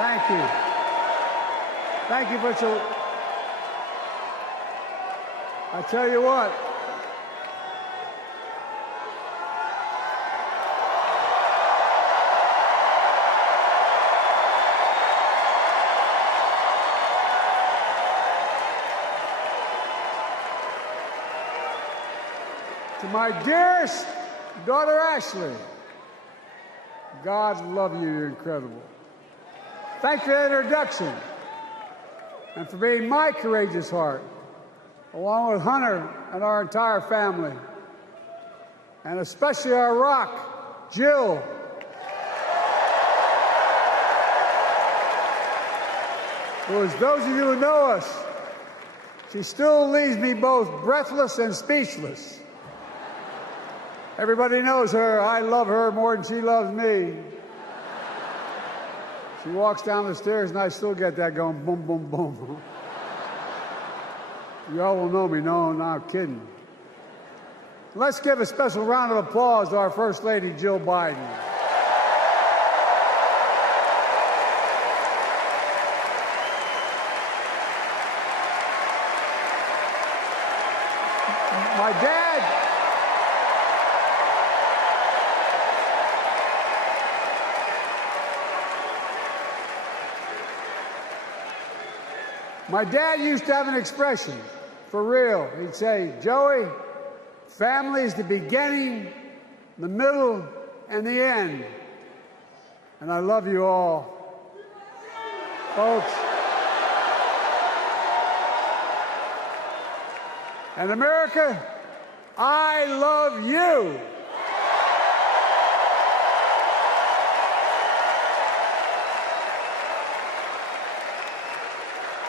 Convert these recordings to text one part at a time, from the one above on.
Thank you. Thank you, Mitchell. I tell you what. To my dearest daughter, Ashley, God love you, you're incredible. Thanks for the introduction and for being my courageous heart, along with Hunter and our entire family, and especially our rock, Jill. Who, as those of you who know us, she still leaves me both breathless and speechless. Everybody knows her. I love her more than she loves me. She walks down the stairs, and I still get that going, boom, boom, boom. Y'all will know me. No, I'm not kidding. Let's give a special round of applause to our First Lady, Jill Biden. My dad used to have an expression, for real. He'd say, Joey, family is the beginning, the middle, and the end. And I love you all. Folks. And America, I love you.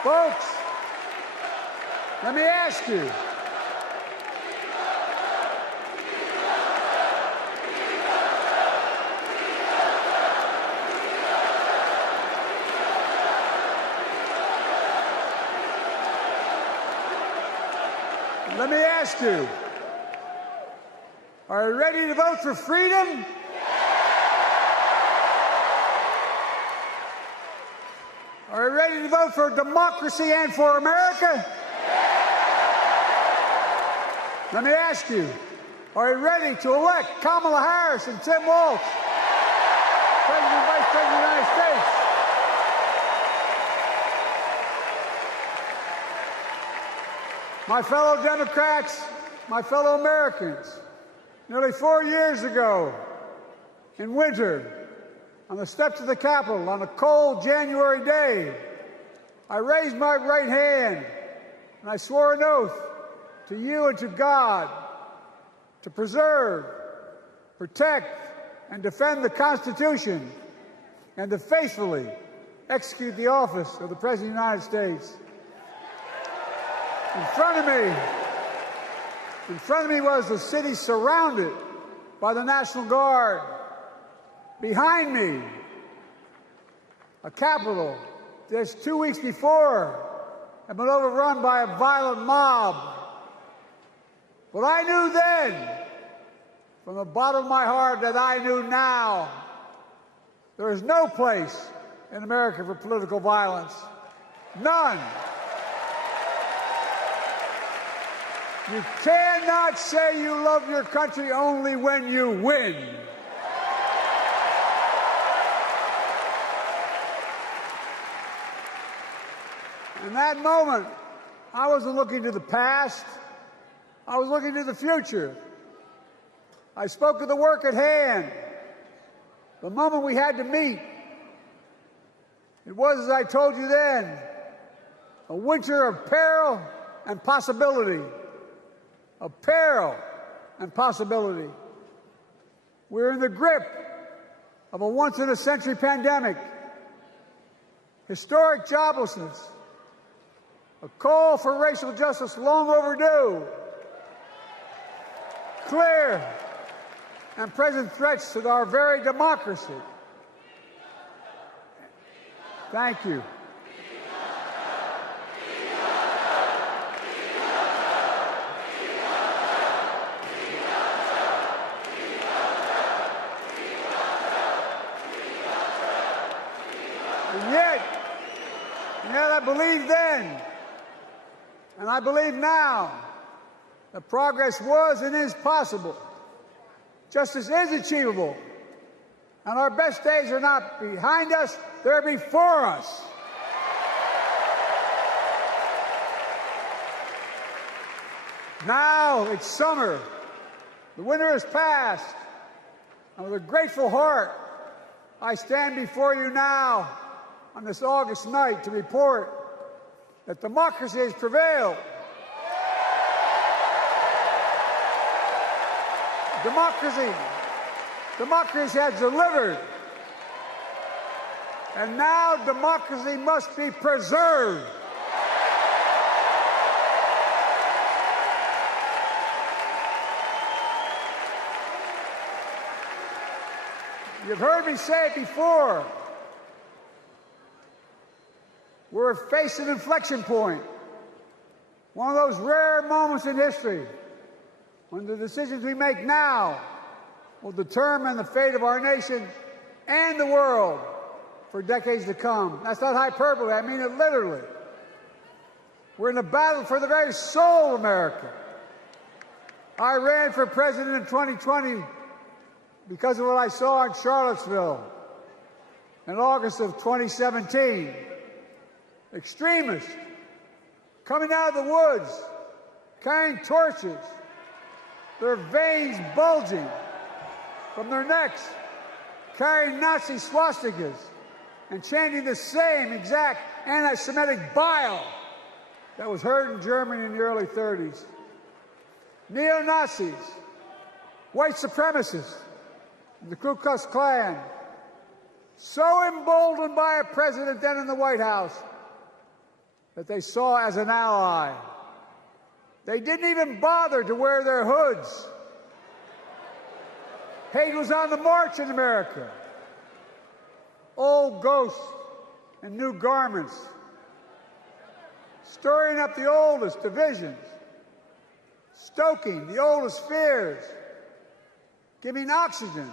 Folks, let me ask you. Let me ask you. Are you ready to vote for freedom? Are you ready to vote for democracy and for America? Let me ask you, are you ready to elect Kamala Harris and Tim Walz, President and Vice President of the United States? My fellow Democrats, my fellow Americans, nearly 4 years ago, in winter, on the steps of the Capitol, on a cold January day, I raised my right hand and I swore an oath to you and to God to preserve, protect, and defend the Constitution and to faithfully execute the office of the President of the United States. In front of me was the city surrounded by the National Guard. Behind me, a Capitol just 2 weeks before had been overrun by a violent mob. But I knew then, from the bottom of my heart, that I knew now, there is no place in America for political violence. None. You cannot say you love your country only when you win. In that moment, I wasn't looking to the past. I was looking to the future. I spoke of the work at hand, the moment we had to meet. It was, as I told you then, a winter of peril and possibility. Of peril and possibility. We're in the grip of a once-in-a-century pandemic, historic joblessness, a call for racial justice long overdue, clear and present threats to our very democracy. Thank you. And yet I believed then, and I believe now, that progress was and is possible. Justice is achievable. And our best days are not behind us, they're before us. Now it's summer. The winter has passed. And with a grateful heart, I stand before you now on this August night to report that democracy has prevailed. Democracy has delivered. And now democracy must be preserved. You've heard me say it before. We're facing an inflection point. One of those rare moments in history when the decisions we make now will determine the fate of our nation and the world for decades to come. That's not hyperbole, I mean it literally. We're in a battle for the very soul of America. I ran for president in 2020 because of what I saw in Charlottesville in August of 2017. Extremists coming out of the woods, carrying torches, their veins bulging from their necks, carrying Nazi swastikas, and chanting the same exact anti-Semitic bile that was heard in Germany in the early 30s. Neo-Nazis, white supremacists, the Ku Klux Klan, so emboldened by a president then in the White House that they saw as an ally. They didn't even bother to wear their hoods. Hate was on the march in America. Old ghosts and new garments, stirring up the oldest divisions, stoking the oldest fears, giving oxygen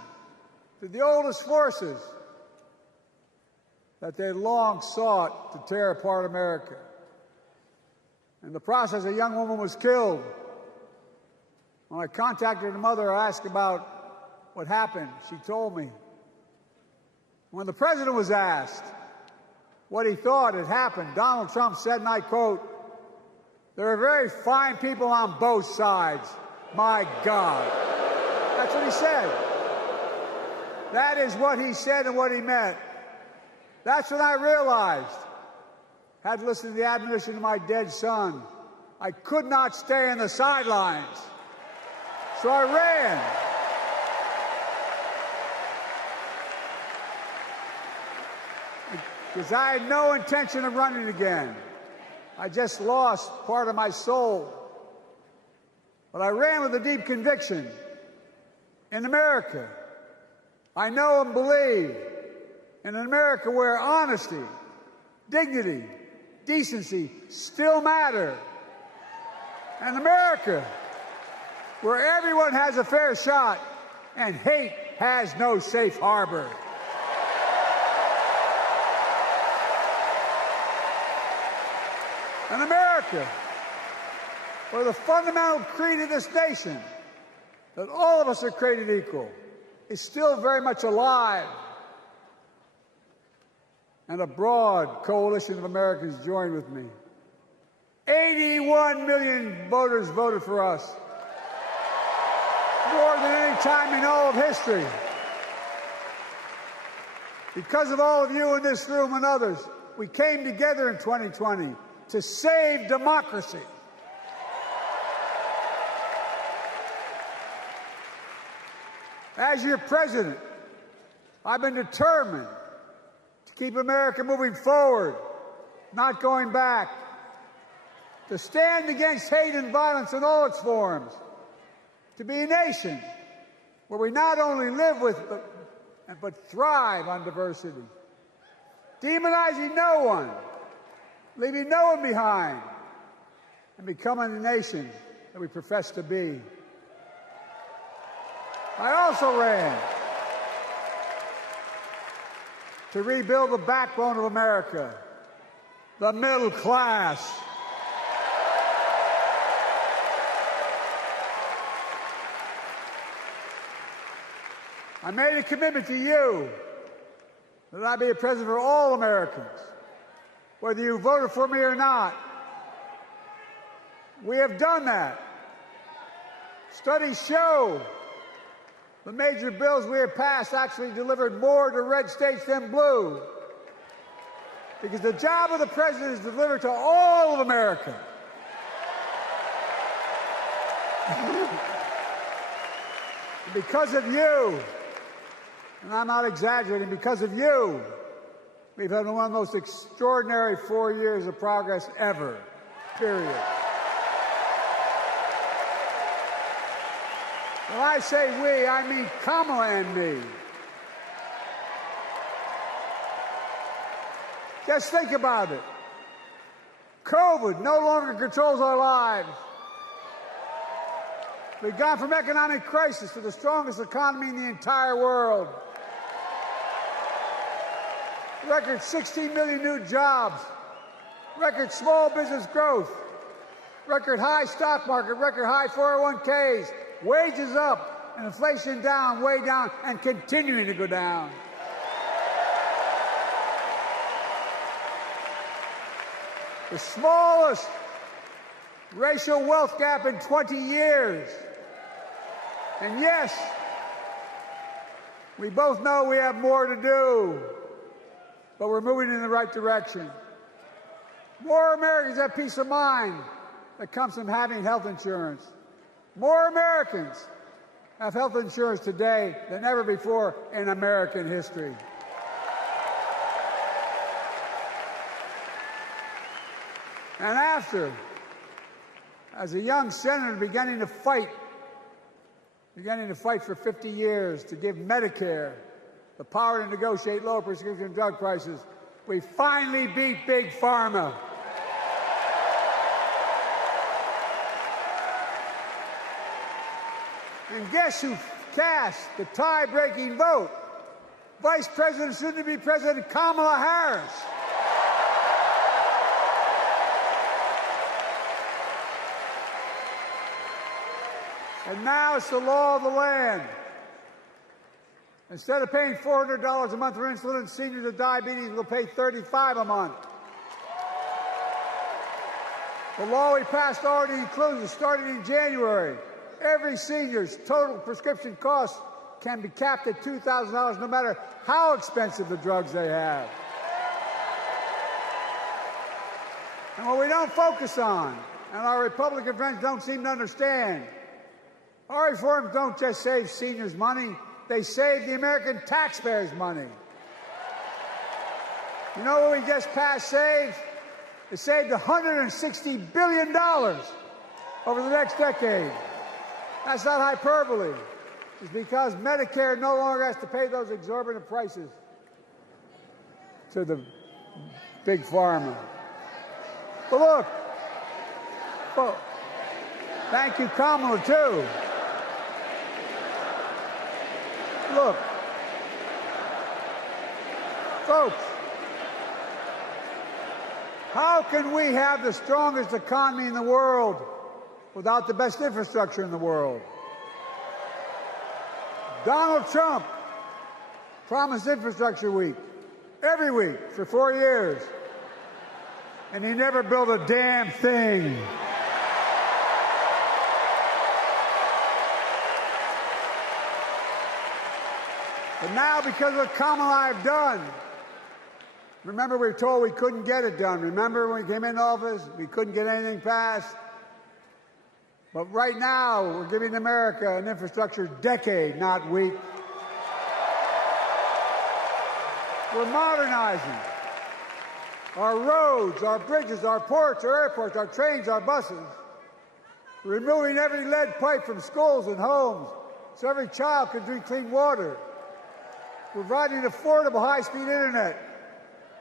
to the oldest forces that they long sought to tear apart America. In the process, a young woman was killed. When I contacted her mother, I asked about what happened. She told me. When the president was asked what he thought had happened, Donald Trump said, and I quote, "There are very fine people on both sides. My God." That's what he said. That is what he said and what he meant. That's when I realized, had listened to the admonition of my dead son, I could not stay in the sidelines. So I ran. Because I had no intention of running again. I just lost part of my soul. But I ran with a deep conviction. In America, I know and believe in an America where honesty, dignity, decency still matter. An America where everyone has a fair shot and hate has no safe harbor. An America where the fundamental creed of this nation, that all of us are created equal, is still very much alive. And a broad coalition of Americans joined with me. 81 million voters voted for us, more than any time in all of history. Because of all of you in this room and others, we came together in 2020 to save democracy. As your president, I've been determined to keep America moving forward, not going back, to stand against hate and violence in all its forms, to be a nation where we not only live with but thrive on diversity, demonizing no one, leaving no one behind, and becoming the nation that we profess to be. I also ran to rebuild the backbone of America, the middle class. I made a commitment to you that I'd be a president for all Americans, whether you voted for me or not. We have done that. Studies show the major bills we have passed actually delivered more to red states than blue, because the job of the president is to deliver to all of America. Because of you, and I'm not exaggerating, because of you, we've had one of the most extraordinary 4 years of progress ever, period. When I say we, I mean Kamala and me. Just think about it. COVID no longer controls our lives. We've gone from economic crisis to the strongest economy in the entire world. Record 16 million new jobs. Record small business growth. Record high stock market. Record high 401ks. Wages up and inflation down, way down, and continuing to go down. The smallest racial wealth gap in 20 years. And yes, we both know we have more to do, but we're moving in the right direction. More Americans have peace of mind that comes from having health insurance. More Americans have health insurance today than ever before in American history. And after, as a young senator beginning to fight for 50 years to give Medicare the power to negotiate lower prescription drug prices, we finally beat Big Pharma. And guess who cast the tie-breaking vote? Vice President, soon-to-be President Kamala Harris. And now it's the law of the land. Instead of paying $400 a month for insulin, seniors with diabetes will pay $35 a month. The law we passed already includes, starting in January, every senior's total prescription costs can be capped at $2,000 no matter how expensive the drugs they have. And what we don't focus on, and our Republican friends don't seem to understand, our reforms don't just save seniors money, they save the American taxpayers money. You know what we just passed saved? It saved $160 billion over the next decade. That's not hyperbole. It's because Medicare no longer has to pay those exorbitant prices to the Big Pharma. But look, thank you, Kamala, too. Look, folks, how can we have the strongest economy in the world without the best infrastructure in the world? Donald Trump promised Infrastructure Week every week for 4 years, and he never built a damn thing. But now, because of what Kamala and I have done, remember we were told we couldn't get it done. Remember when we came into office, we couldn't get anything passed? But right now, we're giving America an infrastructure decade, not week. We're modernizing our roads, our bridges, our ports, our airports, our trains, our buses. We're removing every lead pipe from schools and homes so every child can drink clean water. We're providing affordable high-speed internet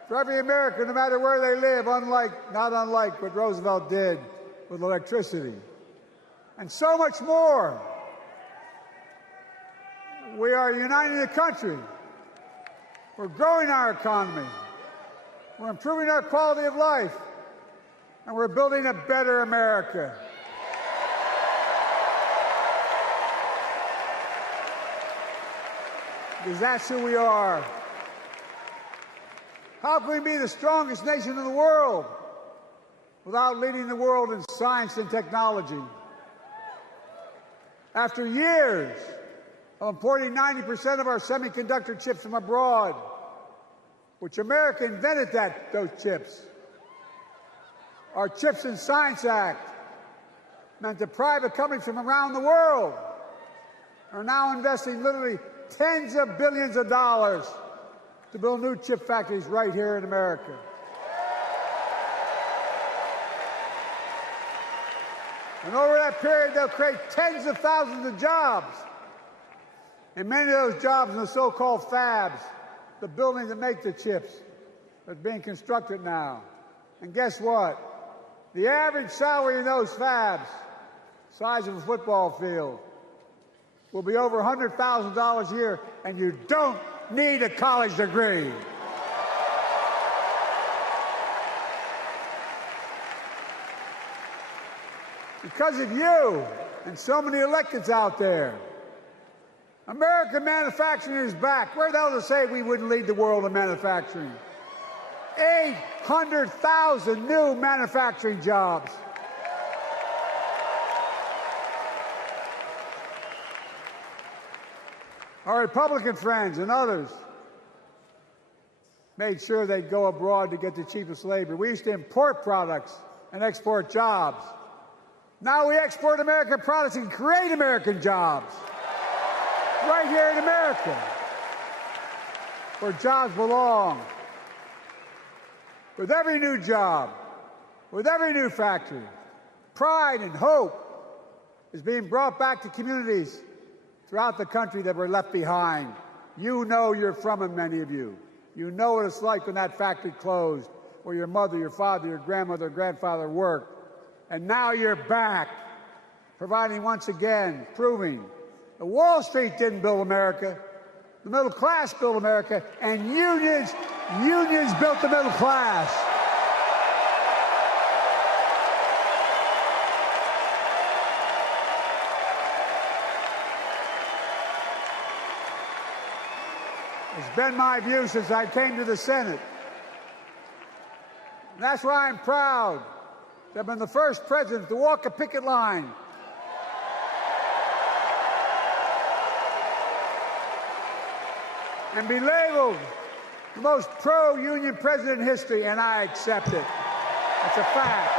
for every American, no matter where they live, not unlike what Roosevelt did with electricity. And so much more. We are uniting the country We're growing our economy. We're improving our quality of life. And we're building a better America. Because that's who we are. How can we be the strongest nation in the world without leading the world in science and technology? After years of importing 90% of our semiconductor chips from abroad, which America invented those chips, our Chips and Science Act meant that private companies from around the world are now investing literally tens of billions of dollars to build new chip factories right here in America. And over that period, they'll create tens of thousands of jobs. And many of those jobs in the so-called fabs, the buildings that make the chips, are being constructed now. And guess what? The average salary in those fabs, size of a football field, will be over $100,000 a year, and you don't need a college degree. Because of you and so many electeds out there, American manufacturing is back. Where the hell to say we wouldn't lead the world in manufacturing? 800,000 new manufacturing jobs. Our Republican friends and others made sure they'd go abroad to get the cheapest labor. We used to import products and export jobs. Now we export American products and create American jobs right here in America, where jobs belong. With every new job, with every new factory, pride and hope is being brought back to communities throughout the country that were left behind. You know you're from them, many of you. You know what it's like when that factory closed, where your mother, your father, your grandmother, or grandfather worked. And now you're back, providing once again, proving that Wall Street didn't build America, the middle class built America, and unions built the middle class. It's been my view since I came to the Senate. And that's why I'm proud to have been the first president to walk a picket line and be labeled the most pro-union president in history, and I accept it. It's a fact.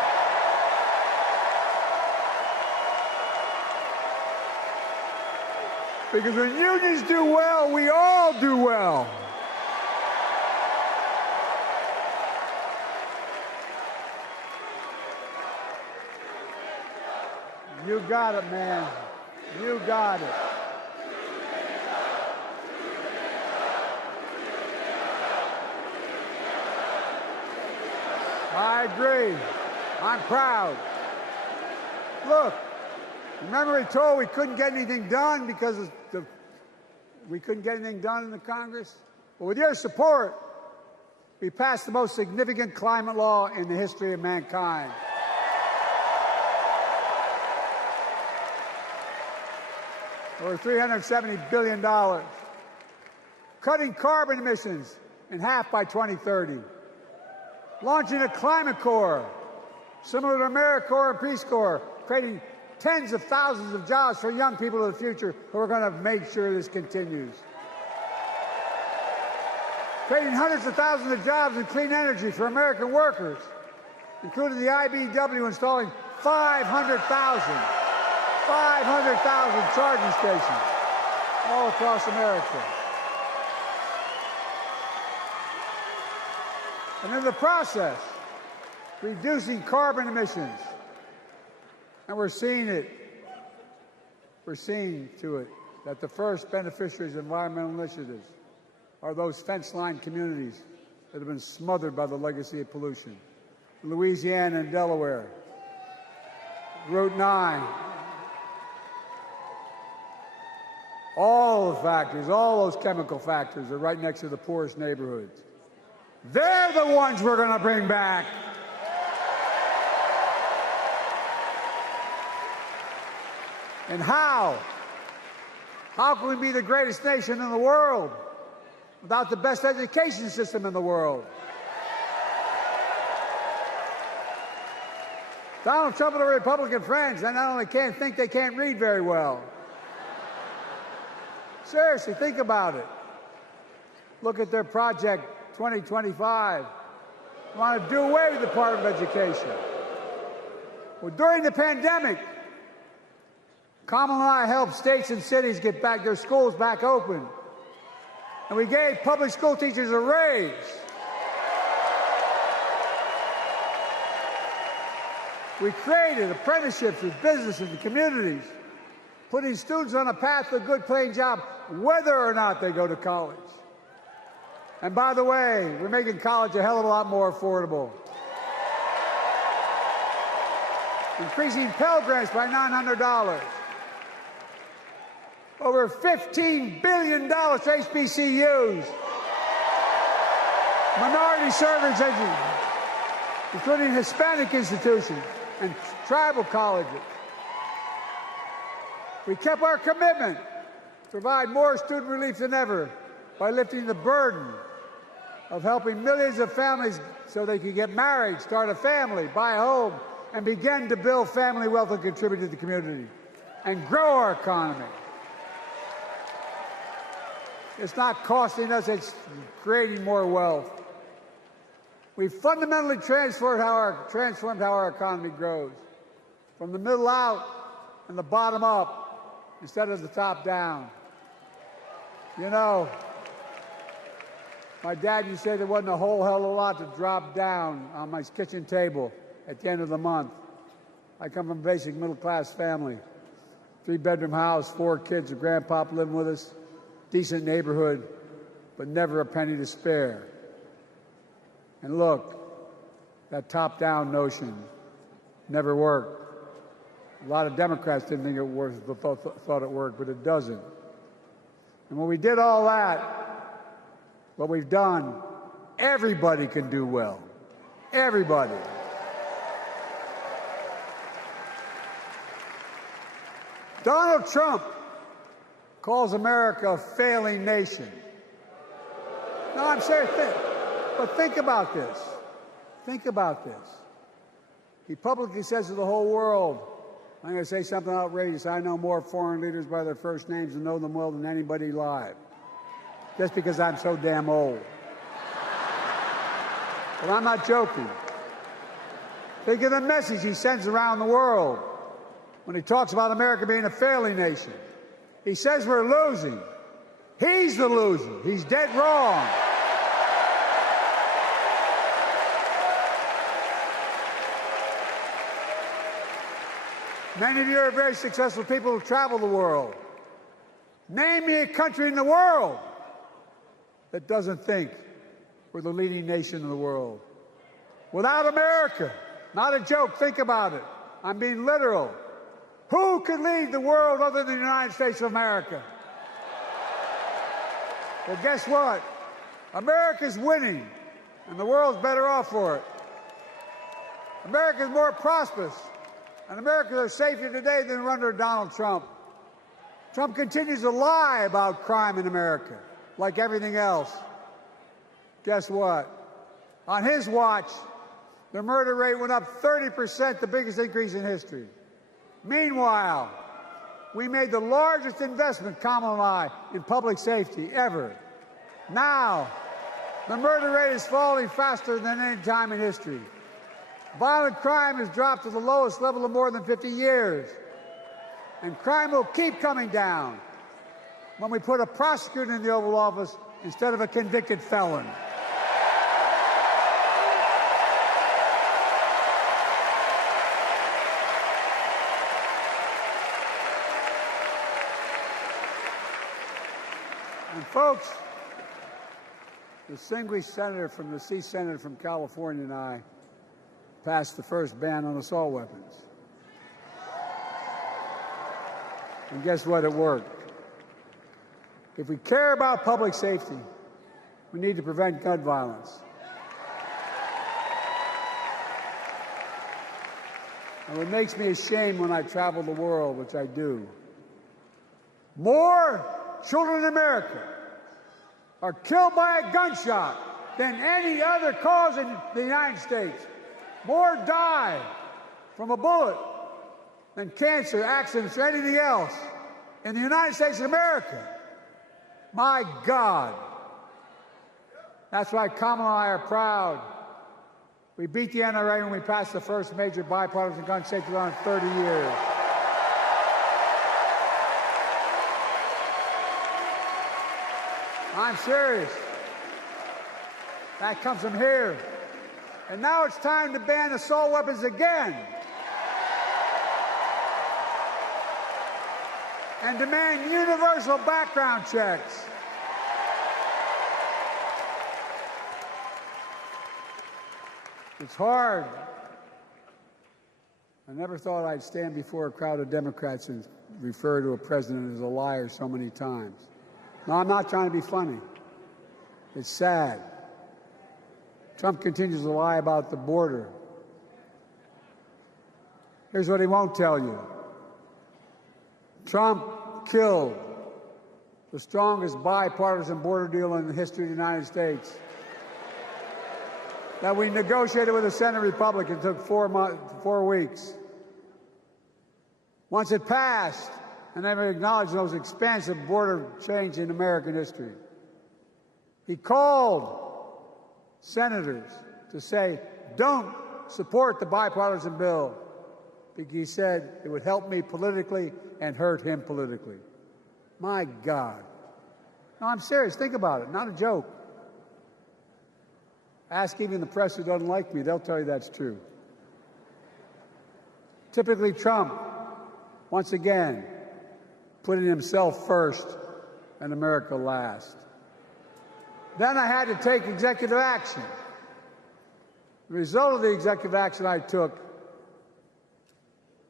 Because when unions do well, we all do well. You got it, man. You got it. I agree. I'm proud. Look, remember we told we couldn't get anything done because we couldn't get anything done in the Congress? Well, with your support, we passed the most significant climate law in the history of mankind. Over $370 billion. Cutting carbon emissions in half by 2030. Launching a climate corps, similar to AmeriCorps and Peace Corps, creating tens of thousands of jobs for young people of the future who are going to make sure this continues. Creating hundreds of thousands of jobs in clean energy for American workers, including the IBEW installing 500,000 charging stations all across America. And in the process, reducing carbon emissions. And we're seeing it. We're seeing to it that the first beneficiaries of environmental initiatives are those fence-line communities that have been smothered by the legacy of pollution. Louisiana and Delaware, Route 9, All the factories, all those chemical factories are right next to the poorest neighborhoods. They're the ones we're going to bring back. And how? How can we be the greatest nation in the world without the best education system in the world? Donald Trump and the Republican friends, they not only can't think, they can't read very well. Seriously, think about it. Look at their Project 2025. They want to do away with the Department of Education. Well, during the pandemic, Kamala and I helped states and cities get back their schools back open. And we gave public school teachers a raise. We created apprenticeships with businesses and communities, putting students on a path to a good paying job, whether or not they go to college. And by the way, we're making college a hell of a lot more affordable. Increasing Pell Grants by $900. Over $15 billion to HBCUs. Minority service education, including Hispanic institutions and tribal colleges. We kept our commitment to provide more student relief than ever by lifting the burden of helping millions of families so they can get married, start a family, buy a home, and begin to build family wealth and contribute to the community and grow our economy. It's not costing us, it's creating more wealth. We've fundamentally transformed how our economy grows, from the middle out and the bottom up instead of the top down. You know, my dad used to say there wasn't a whole hell of a lot to drop down on my kitchen table at the end of the month. I come from a basic middle-class family, 3-bedroom house, 4 kids, a grandpop living with us, decent neighborhood, but never a penny to spare. And look, that top-down notion never worked. A lot of Democrats didn't think it worked, thought it worked, but it doesn't. And when we did all that, what we've done, everybody can do well. Everybody. Donald Trump calls America a failing nation. No, I'm serious. But think about this. Think about this. He publicly says to the whole world, I'm going to say something outrageous. I know more foreign leaders by their first names and know them well than anybody alive. Just because I'm so damn old. But I'm not joking. Think of the message he sends around the world when he talks about America being a failing nation. He says we're losing. He's the loser. He's dead wrong. Many of you are very successful people who travel the world. Name me a country in the world that doesn't think we're the leading nation in the world. Without America, not a joke, think about it. I'm being literal. Who could lead the world other than the United States of America? Well, guess what? America's winning, and the world's better off for it. America's more prosperous, and Americans are safer today than under Donald Trump. Trump continues to lie about crime in America, like everything else. Guess what? On his watch, the murder rate went up 30%, the biggest increase in history. Meanwhile, we made the largest investment, Kamala and I, in public safety ever. Now, the murder rate is falling faster than any time in history. Violent crime has dropped to the lowest level in more than 50 years. And crime will keep coming down when we put a prosecutor in the Oval Office instead of a convicted felon. And folks, the distinguished senator from the Senator from California and I passed the first ban on assault weapons. And guess what? It worked. If we care about public safety, we need to prevent gun violence. And what makes me ashamed when I travel the world, which I do, more children in America are killed by a gunshot than any other cause in the United States. More die from a bullet than cancer, accidents, or anything else in the United States of America. My God. That's why Kamala and I are proud. We beat the NRA when we passed the first major bipartisan gun safety law in 30 years. I'm serious. That comes from here. And now it's time to ban assault weapons again. And demand universal background checks. It's hard. I never thought I'd stand before a crowd of Democrats and refer to a president as a liar so many times. No, I'm not trying to be funny. It's sad. Trump continues to lie about the border. Here's what he won't tell you. Trump killed the strongest bipartisan border deal in the history of the United States that we negotiated with the Senate Republicans. It took 4 weeks. Once it passed, and they acknowledged the most expansive border change in American history, he called senators to say, don't support the bipartisan bill, because he said it would help me politically and hurt him politically. My God. No, I'm serious. Think about it. Not a joke. Ask even the press who doesn't like me. They'll tell you that's true. Typically, Trump, once again, putting himself first and America last. Then I had to take executive action. The result of the executive action I took,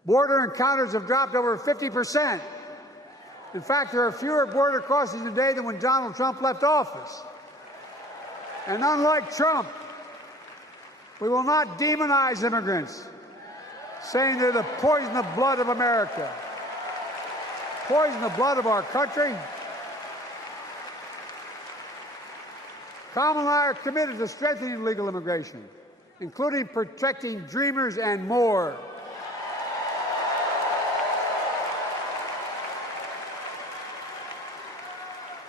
border encounters have dropped over 50%. In fact, there are fewer border crossings today than when Donald Trump left office. And unlike Trump, we will not demonize immigrants, saying they're the poison of blood of America, poison the blood of our country. Kamala and I are committed to strengthening legal immigration, including protecting dreamers and more.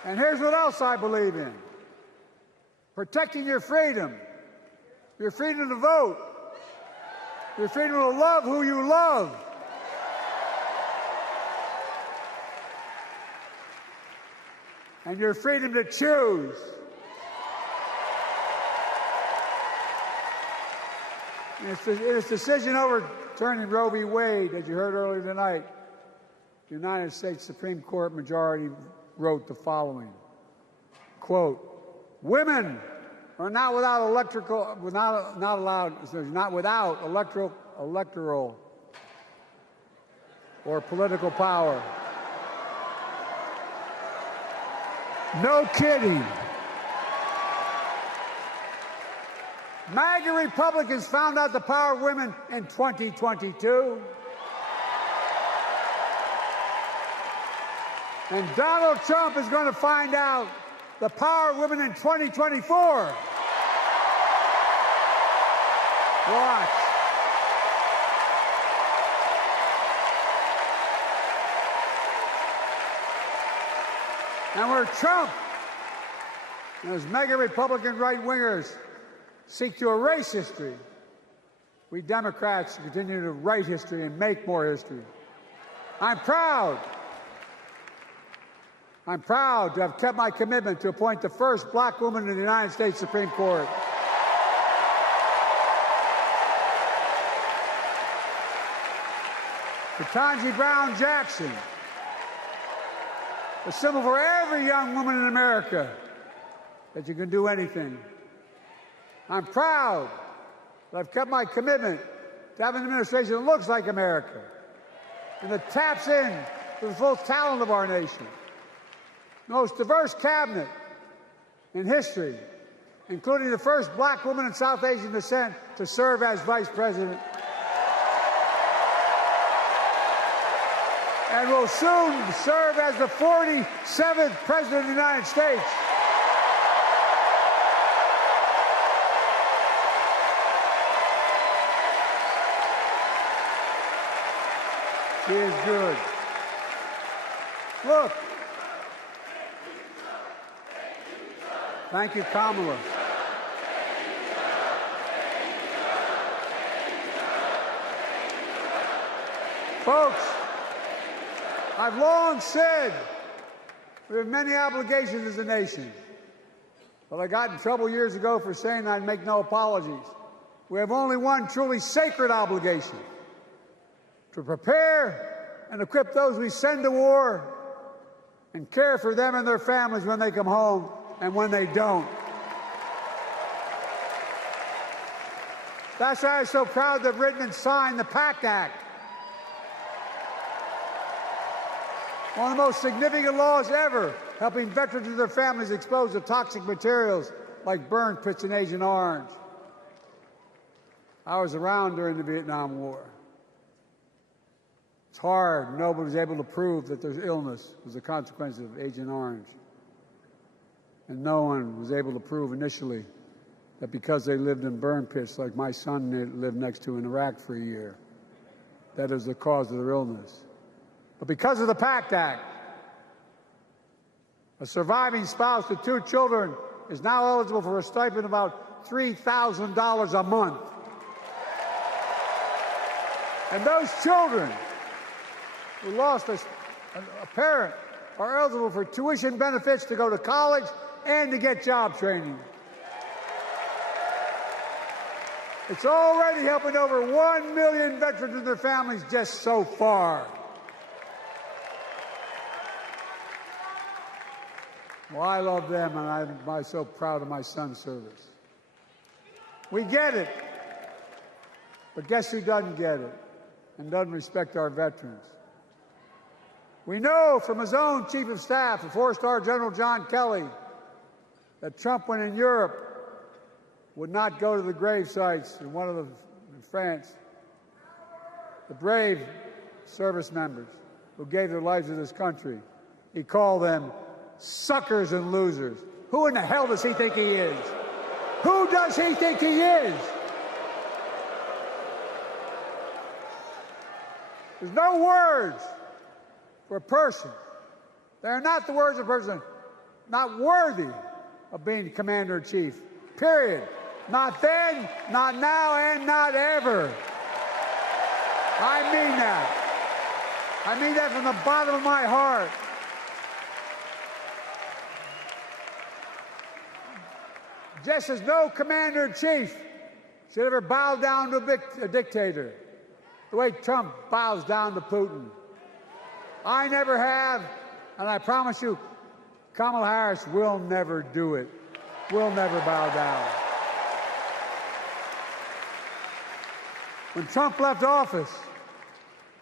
And here's what else I believe in. Protecting your freedom to vote, your freedom to love who you love. And your freedom to choose. In its decision overturning Roe v. Wade, as you heard earlier tonight, the United States Supreme Court majority wrote the following, quote, women are not without electoral or political power. No kidding. MAGA Republicans found out the power of women in 2022. And Donald Trump is going to find out the power of women in 2024. Watch. And where Trump and his mega Republican right-wingers seek to erase history, we Democrats continue to write history and make more history. I'm proud to have kept my commitment to appoint the first black woman in the United States Supreme Court. Ketanji Brown Jackson, a symbol for every young woman in America that you can do anything. I'm proud that I've kept my commitment to have an administration that looks like America and that taps in to the full talent of our nation. most diverse cabinet in history, including the first black woman of South Asian descent to serve as vice president, and will soon serve as the 47th president of the United States. She is good. Look. Thank you, Kamala. Folks, I've long said we have many obligations as a nation, but I got in trouble years ago for saying I'd make no apologies. We have only one truly sacred obligation: to prepare and equip those we send to war and care for them and their families when they come home and when they don't. That's why I'm so proud to have written and signed the PACT Act, one of the most significant laws ever, helping veterans and their families exposed to toxic materials like burn pits in Agent Orange. I was around during the Vietnam War. It's hard. Nobody was able to prove that their illness was a consequence of Agent Orange. And no one was able to prove initially that because they lived in burn pits like my son lived next to in Iraq for a year, that is the cause of their illness. But because of the PACT Act, a surviving spouse with 2 children is now eligible for a stipend of about $3,000 a month. And those children who lost a parent are eligible for tuition benefits to go to college and to get job training. It's already helping over 1 million veterans and their families just so far. Well, I love them, and I'm so proud of my son's service. We get it, but guess who doesn't get it and doesn't respect our veterans? We know from his own chief of staff, the 4-star General John Kelly, that Trump, when in Europe, would not go to the grave sites in France. The brave service members who gave their lives to this country. He called them suckers and losers. Who in the hell does he think he is? Who does he think he is? There's no words for a person. They are not the words of a person not worthy of being commander-in-chief. Period. Not then, not now, and not ever. I mean that. I mean that from the bottom of my heart. Just as no commander-in-chief should ever bow down to a dictator, the way Trump bows down to Putin. I never have, and I promise you, Kamala Harris will never do it. Will never bow down. When Trump left office,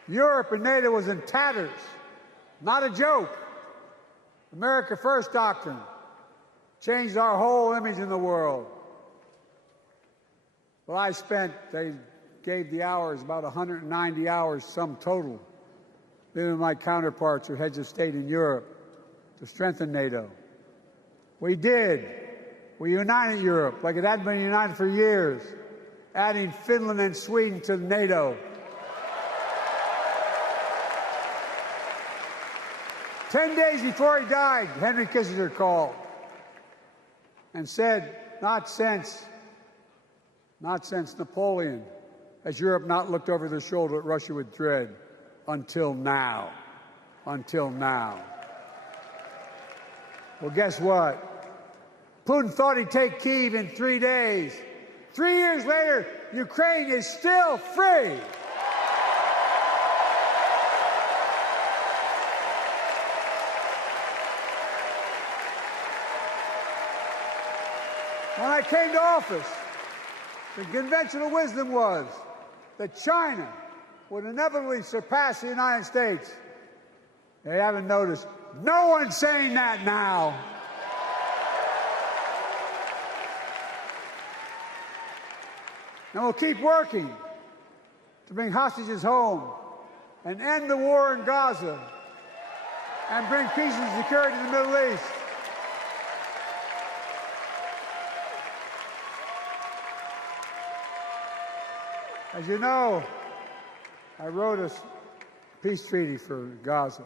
Europe and NATO was in tatters. Not a joke. America First doctrine changed our whole image in the world. Well, they gave the hours, about 190 hours sum total, leaving my counterparts or heads of state in Europe to strengthen NATO. We did. We united Europe like it hadn't been united for years, adding Finland and Sweden to NATO. 10 days before he died, Henry Kissinger called and said, not since Napoleon has Europe not looked over their shoulder at Russia with dread, until now. Until now. Well, guess what? Putin thought he'd take Kyiv in 3 days. 3 years later, Ukraine is still free. When I came to office, the conventional wisdom was that China would inevitably surpass the United States. They haven't noticed, no one's saying that now. And we'll keep working to bring hostages home and end the war in Gaza and bring peace and security in the Middle East. As you know, I wrote a peace treaty for Gaza.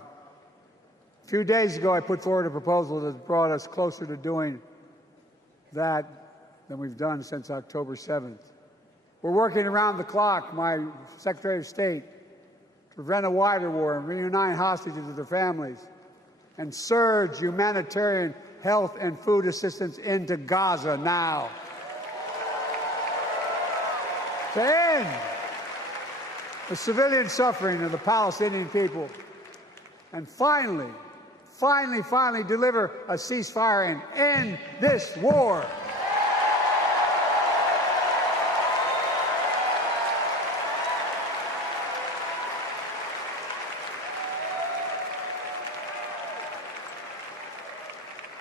A few days ago, I put forward a proposal that brought us closer to doing that than we've done since October 7th. We're working around the clock, my Secretary of State, to prevent a wider war and reunite hostages with their families and surge humanitarian health and food assistance into Gaza now. To end the civilian suffering of the Palestinian people, and finally deliver a ceasefire and end this war.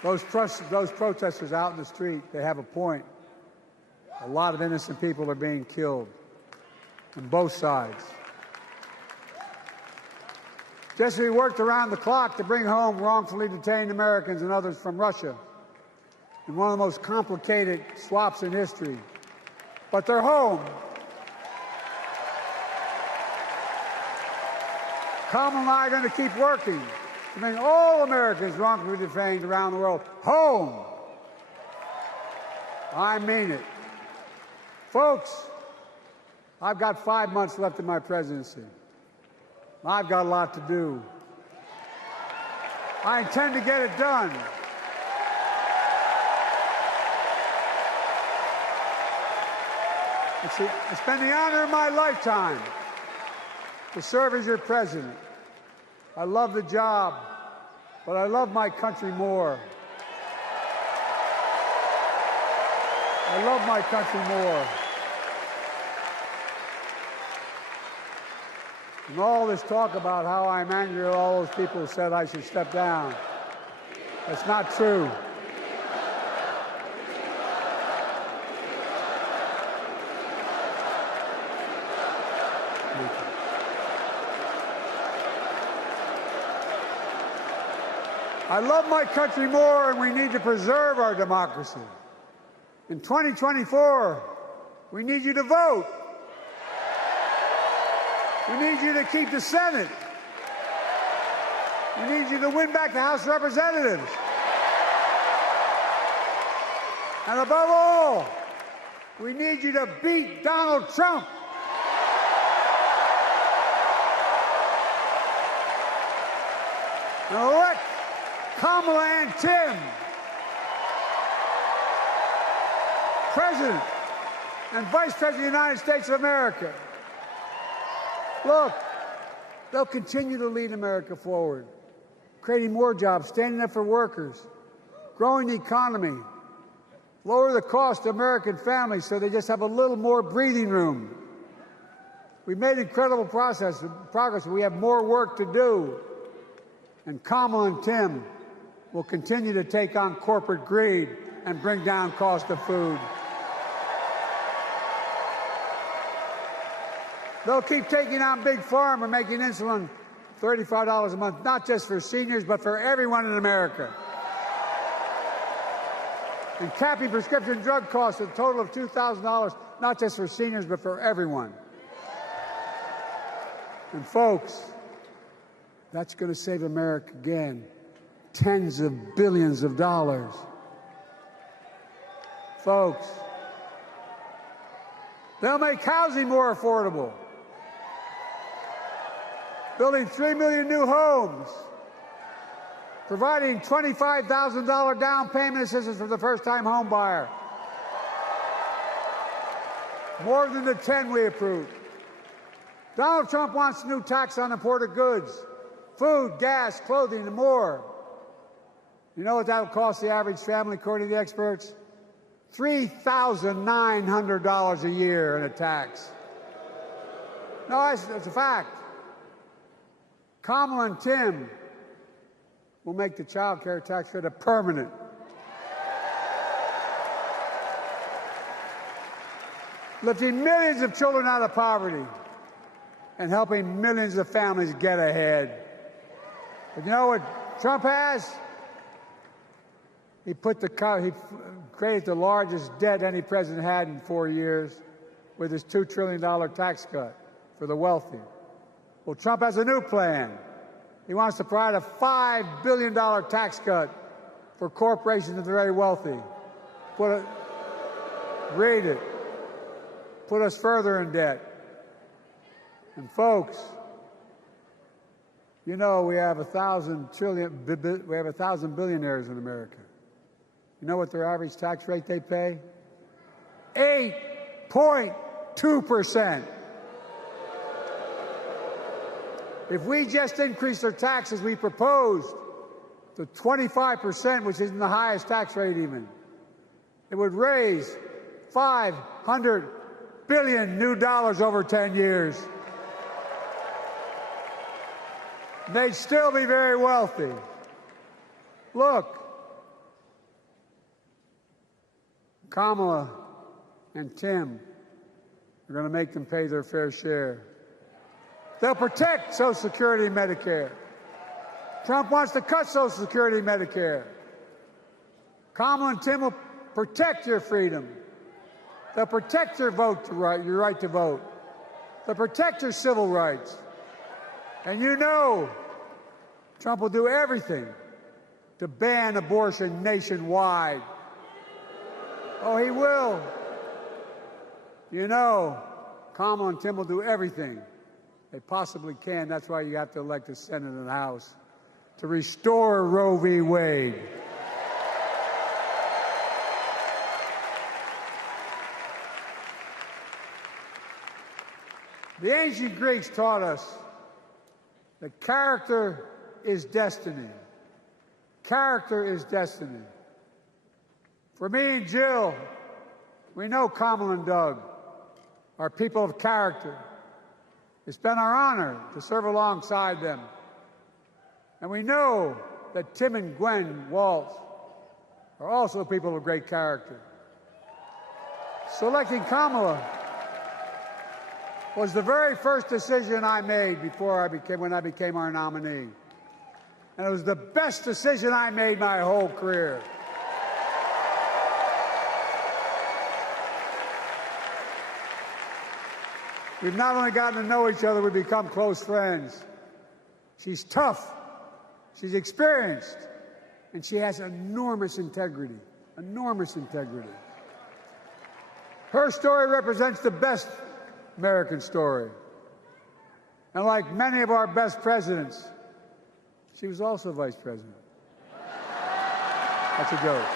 Those protesters out in the street, they have a point. A lot of innocent people are being killed on both sides. Just as we worked around the clock to bring home wrongfully detained Americans and others from Russia in one of the most complicated swaps in history, but they're home. Kamala and I are going to keep working to bring all Americans wrongfully detained around the world home. I mean it. Folks, I've got 5 months left in my presidency. I've got a lot to do. I intend to get it done. It's been the honor of my lifetime to serve as your president. I love the job, but I love my country more. I love my country more. And all this talk about how I'm angry at all those people who said I should step down, that's not true. I love my country more, and we need to preserve our democracy. In 2024, we need you to vote. We need you to keep the Senate. We need you to win back the House of Representatives. And above all, we need you to beat Donald Trump. And elect Kamala and Tim President and Vice President of the United States of America. Look, they'll continue to lead America forward, creating more jobs, standing up for workers, growing the economy, lower the cost to American families so they just have a little more breathing room. We've made incredible progress, but we have more work to do. And Kamala and Tim will continue to take on corporate greed and bring down cost of food. They'll keep taking on Big Pharma, making insulin $35 a month, not just for seniors, but for everyone in America. And capping prescription drug costs at a total of $2,000, not just for seniors, but for everyone. And folks, that's going to save America again tens of billions of dollars. Folks, they'll make housing more affordable, building 3 million new homes, providing $25,000 down payment assistance for the first-time home buyer, more than the 10 we approved. Donald Trump wants a new tax on imported goods, food, gas, clothing, and more. You know what that will cost the average family, according to the experts? $3,900 a year in a tax. No, it's a fact. Kamala and Tim We'll make the child care tax credit permanent. Lifting millions of children out of poverty and helping millions of families get ahead. But you know what Trump has? He created the largest debt any president had in 4 years with his $2 trillion tax cut for the wealthy. Well, Trump has a new plan. He wants to provide a $5 billion tax cut for corporations and the very wealthy. Read it. Put us further in debt. And folks, you know we have 1,000 billionaires in America. You know what their average tax rate they pay? 8.2%. If we just increase their taxes we proposed to 25%, which isn't the highest tax rate even, it would raise $500 billion new dollars over 10 years. They'd still be very wealthy. Look, Kamala and Tim are going to make them pay their fair share. They'll protect Social Security and Medicare. Trump wants to cut Social Security and Medicare. Kamala and Tim will protect your freedom. They'll protect your your right to vote. They'll protect your civil rights. And you know Trump will do everything to ban abortion nationwide. Oh, he will. You know, Kamala and Tim will do everything they possibly can. That's why you have to elect the Senate and the House to restore Roe v. Wade. The ancient Greeks taught us that character is destiny. Character is destiny. For me and Jill, we know Kamala and Doug are people of character. It's been our honor to serve alongside them. And we know that Tim and Gwen Walz are also people of great character. Selecting Kamala was the very first decision I made when I became our nominee. And it was the best decision I made my whole career. We've not only gotten to know each other, we've become close friends. She's tough, she's experienced, and she has enormous integrity, enormous integrity. Her story represents the best American story. And like many of our best presidents, she was also vice president. That's a joke.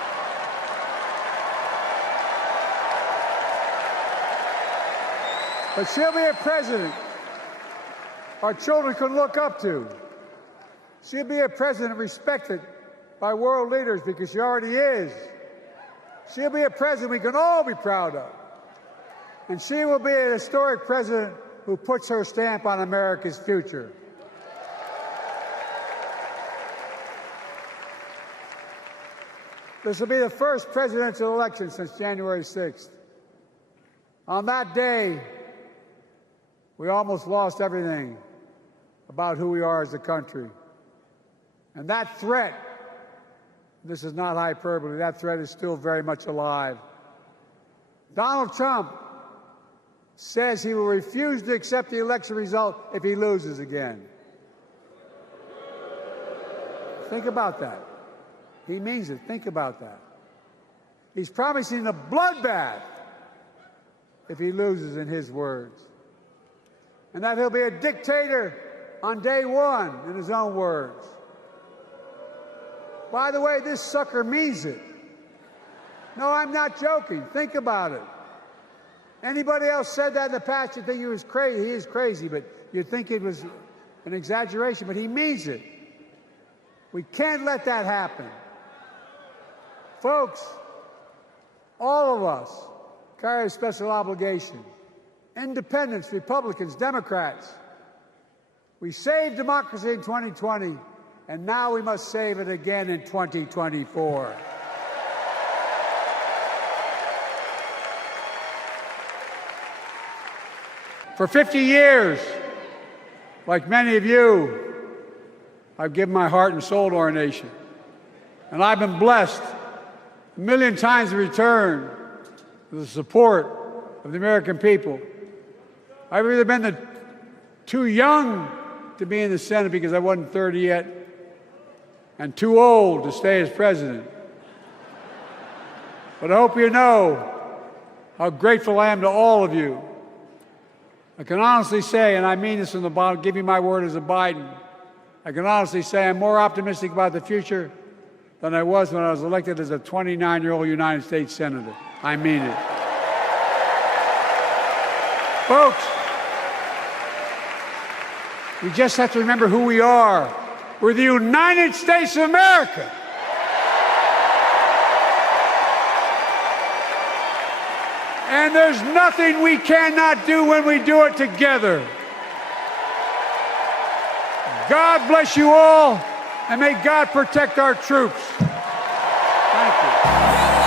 But she'll be a president our children can look up to. She'll be a president respected by world leaders because she already is. She'll be a president we can all be proud of. And she will be an historic president who puts her stamp on America's future. This will be the first presidential election since January 6th. On that day, we almost lost everything about who we are as a country. And that threat, this is not hyperbole, that threat is still very much alive. Donald Trump says he will refuse to accept the election result if he loses again. Think about that. He means it. Think about that. He's promising a bloodbath if he loses, in his words. And that he'll be a dictator on day one, in his own words. By the way, this sucker means it. No, I'm not joking. Think about it. Anybody else said that in the past, you'd think he was crazy. He is crazy, but you'd think it was an exaggeration, but he means it. We can't let that happen. Folks, all of us carry a special obligation. Independents, Republicans, Democrats. We saved democracy in 2020, and now we must save it again in 2024. For 50 years, like many of you, I've given my heart and soul to our nation. And I've been blessed a million times in return with the support of the American people. I've either been too young to be in the Senate because I wasn't 30 yet, and too old to stay as president. But I hope you know how grateful I am to all of you. I can honestly say, and I mean this from the bottom, give you my word as a Biden, I can honestly say I'm more optimistic about the future than I was when I was elected as a 29-year-old United States Senator. I mean it. Folks, we just have to remember who we are. We're the United States of America. And there's nothing we cannot do when we do it together. God bless you all, and may God protect our troops. Thank you.